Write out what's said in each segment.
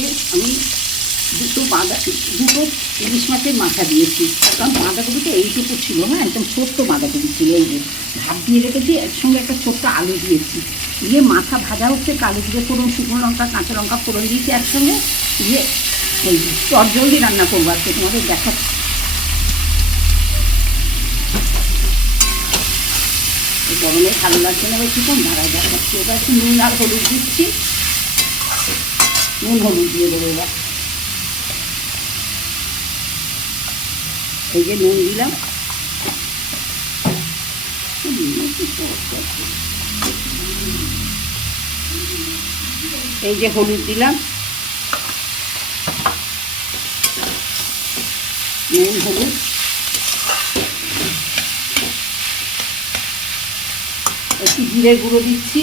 এর আমি দুটো ইলিশ মাছের মাথা দিয়েছি, কারণ বাঁধাকপিটা এইটুকু ছিল না, একদম ছোট্ট বাঁধাকপি ছিল। এই যে ভাত দিয়ে রেখেছি, এর সঙ্গে একটা ছোট্ট আলু দিয়েছি, দিয়ে মাথা ভাজা হচ্ছে, কালো জিরে ফোড়ন, শুকনো লঙ্কা, কাঁচা লঙ্কা ফোড়ন দিয়েছি একসঙ্গে, দিয়ে এই চটজলদি রান্না করবো আজকে, তোমাদের দেখাচ্ছি। গরমে ভালো লাগছে না, একটু কম ধারায় দেখাচ্ছি। এবার একটু নুন আর হলুদ দিচ্ছি, নুন হলুদ দিয়ে দেবো এবার। এই যে নুন দিলাম, এই যে হলুদ দিলাম, নুন হলুদ, একটু জিরে গুঁড়ো দিচ্ছি,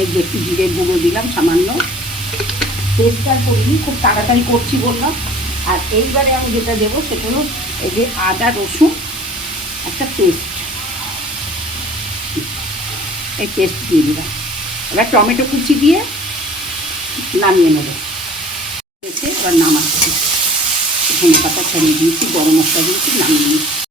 এই যে একটু জিরে গুঁড়ো দিলাম সামান্য, পেস্টটা করিনি, খুব তাড়াতাড়ি করছি বললাম। আর এইবারে আমি যেটা দেবো সেটা হলো এই যে আদা রসুন একটা পেস্ট, এই পেস্ট দিয়ে দিলাম। এবার টমেটো কুচি দিয়ে নামিয়ে নেব। এবার নামাচ্ছি, ধনে পাতা ছাড়িয়ে দিয়েছি, গরম মশলা দিয়েছি, নামিয়ে নিচ্ছি।